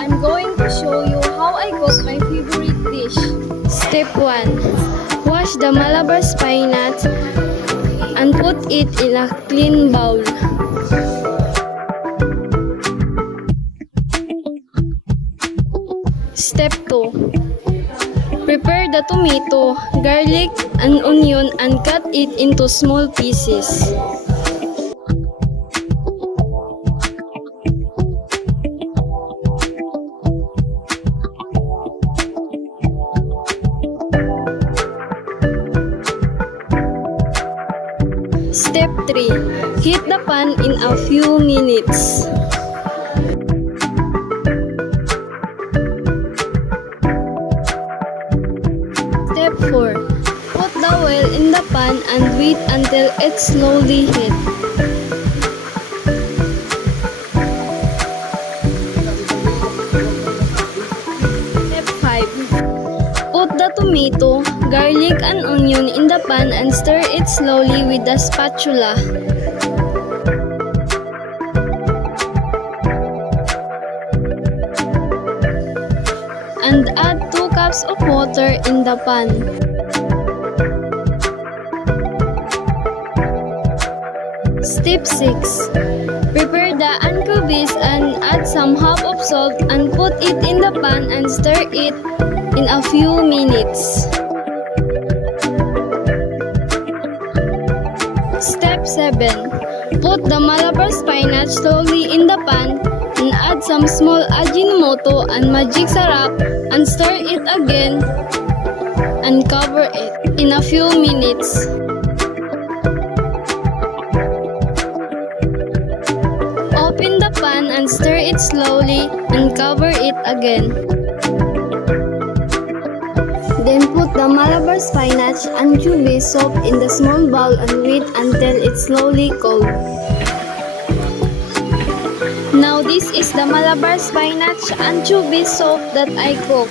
I'm going to show you how I cook my favorite dish. Step 1. Wash the Malabar spinach and put it in a clean bowl. Step 2. Prepare the tomato, garlic, and onion and cut it into small pieces. Step 3. Heat the pan in a few minutes. Step 4. Put the oil in the pan and wait until it slowly heats. Step 5. Put the tomato, garlic and onion in the pan and stir it slowly with the spatula. And add 2 cups of water in the pan. Step 6. Prepare the anchovies and add some half of salt and put it in the pan and stir it in a few minutes. Step 7. Put the Malabar spinach slowly in the pan and add some small Ajinomoto and magic sarap and stir it again and cover it in a few minutes. Open the pan and stir it slowly and cover it again. Then put the Malabar spinach anchovy soup in the small bowl and wait until it's slowly cold. Now this is the Malabar spinach anchovy soup that I cook.